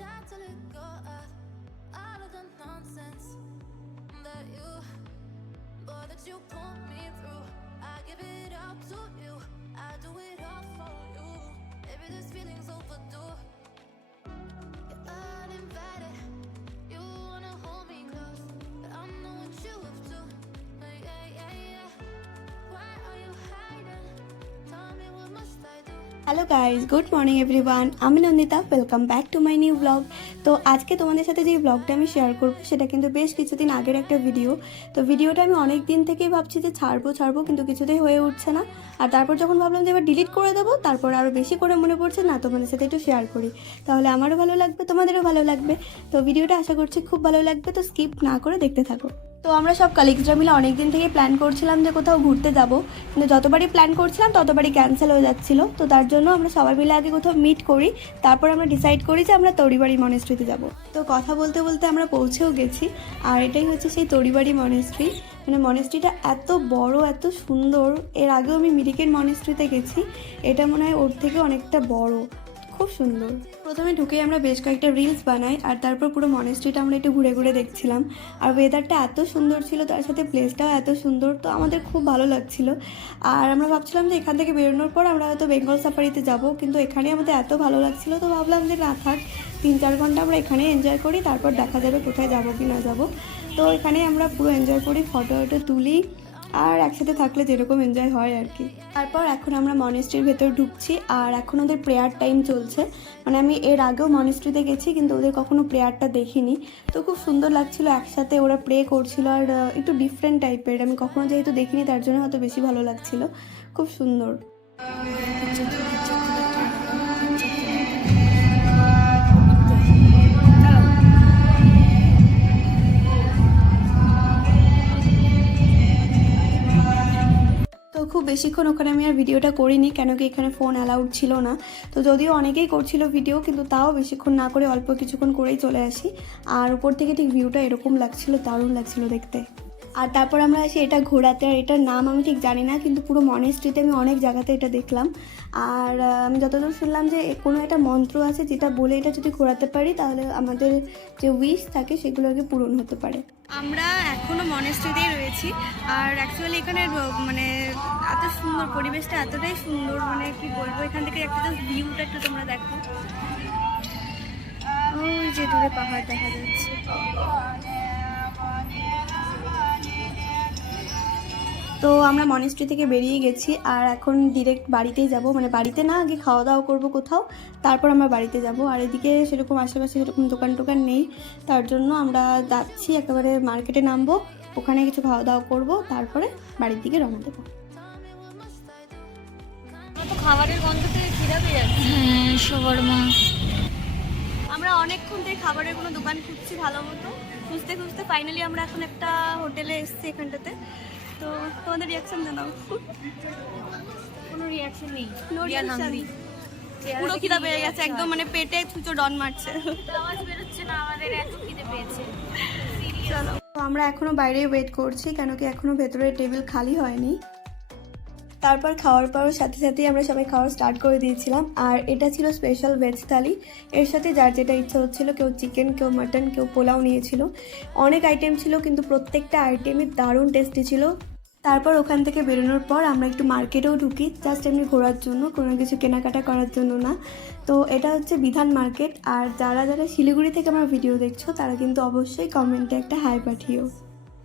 try to let go of all of the nonsense that you put me through. I give it all to you, I do it all for you. Maybe this feeling's overdue. You're uninvited, you wanna hold me close, but I know what you have to. Yeah. Why are you hiding? Tell me what must I do? Hello guys, good morning everyone. আমি Nandita, welcome back to my new blog. তো আজকে তোমাদের সাথে যে ব্লগটা আমি share করবো সেটা কিন্তু বেশ কিছুদিন আগের একটা ভিডিও। তো ভিডিওটা আমি অনেক দিন থেকেই ভাবছি যে ছাড়বো কিন্তু কিছুতেই হয়ে উঠছে না। আর তারপর যখন ভাবলাম যে এবার ডিলিট করে দেবো, তারপর আরও বেশি করে মনে পড়ছে না তোমাদের সাথে একটু শেয়ার করি, তাহলে আমারও ভালো লাগবে, তোমাদেরও ভালো লাগবে। তো ভিডিওটা আশা করছি খুব ভালো লাগবে, তো স্কিপ না করে দেখতে থাকো। তো আমরা সব কালিগসরা মিলে অনেক দিন থেকে প্ল্যান করছিলাম যে কোথাও ঘুরতে যাব, কিন্তু যতবারই প্ল্যান করছিলাম ততবারই ক্যান্সেল হয়ে যাচ্ছিলো। তো তার জন্য আমরা সবাই মিলে আগে কোথাও মিট করি, তারপর আমরা ডিসাইড করি যে আমরা তড়িবাড়ি মনেস্ট্রিতে যাব। তো কথা বলতে বলতে আমরা পৌঁছেও গেছি, আর এটাই হচ্ছে সেই তড়িবাড়ি মনেস্ট্রি। মানে মনেস্ট্রিটা এত বড়, এত সুন্দর। এর আগেও আমি মিরিকের মনেস্ট্রিতে গেছি, এটা মনে হয় ওর থেকে অনেকটা বড়, খুব সুন্দর। প্রথমে ঢুকে আমরা বেশ কয়েকটা রিলস বানাই, আর তারপর পুরো মনেস্ট্রিটা আমরা একটু ঘুরে ঘুরে দেখছিলাম। আর ওয়েদারটা এত সুন্দর ছিল, তার সাথে প্লেসটাও এত সুন্দর, তো আমাদের খুব ভালো লাগছিল। আর আমরা ভাবছিলাম যে এখান থেকে বেরোনোর পর আমরা হয়তো বেঙ্গল সাফারিতে যাব, কিন্তু এখানে আমাদের এত ভালো লাগছিল, তো ভাবলাম যে না থাক, 3-4 ঘন্টা আমরা এখানে এনজয় করি, তারপর দেখা যাবে কোথায় যাবো কি না যাবো। তো এখানে আমরা পুরো এনজয় করি, ফটো তুলি, আর একসাথে থাকলে যেরকম এনজয় হয় আর কি। তারপর এখন আমরা মনেস্ট্রির ভেতর ঢুকছি, আর এখন ওদের প্রেয়ার টাইম চলছে। মানে আমি এর আগেও মনেস্ট্রিতে গেছি, কিন্তু ওদের কখনো প্রেয়ারটা দেখিনি। তো খুব সুন্দর লাগছিল, একসাথে ওরা প্রে করছিল, আর একটু ডিফারেন্ট টাইপের, আমি কখনো যেহেতু দেখিনি তার জন্য হয়তো বেশি ভালো লাগছিল। খুব সুন্দর। তো খুব বেশিক্ষণ ওখানে আমি আর ভিডিওটা করিনি, কেন কি এখানে ফোন অ্যালাউড ছিল না। তো যদিও অনেকেই করছিল ভিডিও, কিন্তু তাও বেশিক্ষণ না করে অল্প কিছুক্ষণ করেই চলে আসি। আর উপর থেকে ঠিক ভিউটা এরকম লাগছিল, দারুণ লাগছিল দেখতে। আর তারপর আমরা আসি এটা ঘোরাতে, আর এটার নাম আমি ঠিক জানি না, কিন্তু পুরো মনেস্ট্রিতে আমি অনেক জায়গাতে এটা দেখলাম। আর আমি যতদূর শুনলাম যে কোনো একটা মন্ত্র আছে যেটা বলে এটা যদি ঘোরাতে পারি, তাহলে আমাদের যে উইশ থাকে সেগুলো আগে পূরণ হতে পারে। আমরা এখনও মনেস্ট্রিতেই রয়েছি, আর অ্যাকচুয়ালি এখানে মানে এত সুন্দর পরিবেশটা, এতটাই সুন্দর, মানে কি বলবো, এখান থেকে একটা জাস্ট ভিউটা একটু তোমরা দেখো, ওই যে দূরে পাহাড় দেখা যাচ্ছে। তো আমরা মনেস্ট্রি থেকে বেরিয়ে গেছি, আর এখন ডিরেক্ট বাড়িতেই যাব। মানে বাড়িতে না, আগে খাওয়া দাওয়া করবো কোথাও, তারপর আমরা বাড়িতে যাব। আর এদিকে সেরকম আশেপাশে সেরকম দোকান নেই, তার জন্য আমরা যাচ্ছি একেবারে মার্কেটে নামবো, ওখানে কিছু খাওয়া দাওয়া করবো, তারপরে বাড়ির দিকে রওনা দেবো। খাবারের গন্ধ থেকে খিদা পেয়ে যাচ্ছে। হ্যাঁ, শোভারমা। আমরা অনেকক্ষণ থেকে খাবারের কোনো দোকান খুঁজছি, ভালো মতো খুঁজতে ফাইনালি আমরা এখন একটা হোটেলে এসেছি এখানটাতে। তো তোমাদের রিয়াকশন জানাও। কোনো রিয়াকশন নেই, নো রিয়াকশন, পুরো খিদা পেয়ে গেছে একদম, মানে পেটে ছুঁচো ডন মারছে, আওয়াজ বেরোচ্ছে না, আমাদের এত খিদে পেয়েছে। চলো। তো আমরা এখনো বাইরে ওয়েট করছি, কেন কি এখনো ভেতরে টেবিল খালি হয়নি। তারপর খাওয়ার পর সাথেই আমরা সবাই খাওয়া স্টার্ট করে দিয়েছিলাম। আর এটা ছিল স্পেশাল ভেজ থালি, এর সাথে যার যেটা ইচ্ছা হচ্ছিল, কেউ চিকেন, কেউ মাটন, কেউ পোলাও নিয়েছিল। অনেক আইটেম ছিল, কিন্তু প্রত্যেকটা আইটেমই দারুণ টেস্টি ছিল। তারপর ওখান থেকে বেরোনোর পর আমরা একটু মার্কেটেও ঢুকি, জাস্ট এমনি ঘোরার জন্য, কোনো কিছু কেনাকাটা করার জন্য না। তো এটা হচ্ছে বিধান মার্কেট। আর যারা শিলিগুড়ি থেকে আমার ভিডিও দেখছো, তারা কিন্তু অবশ্যই কমেন্টে একটা হাই পাঠিও।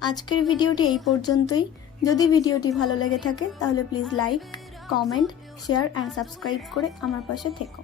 আজকের ভিডিওটি এই পর্যন্তই। যদি ভিডিওটি ভালো লেগে থাকে তাহলে please like, comment, share and subscribe করে আমার পাশে থেকো।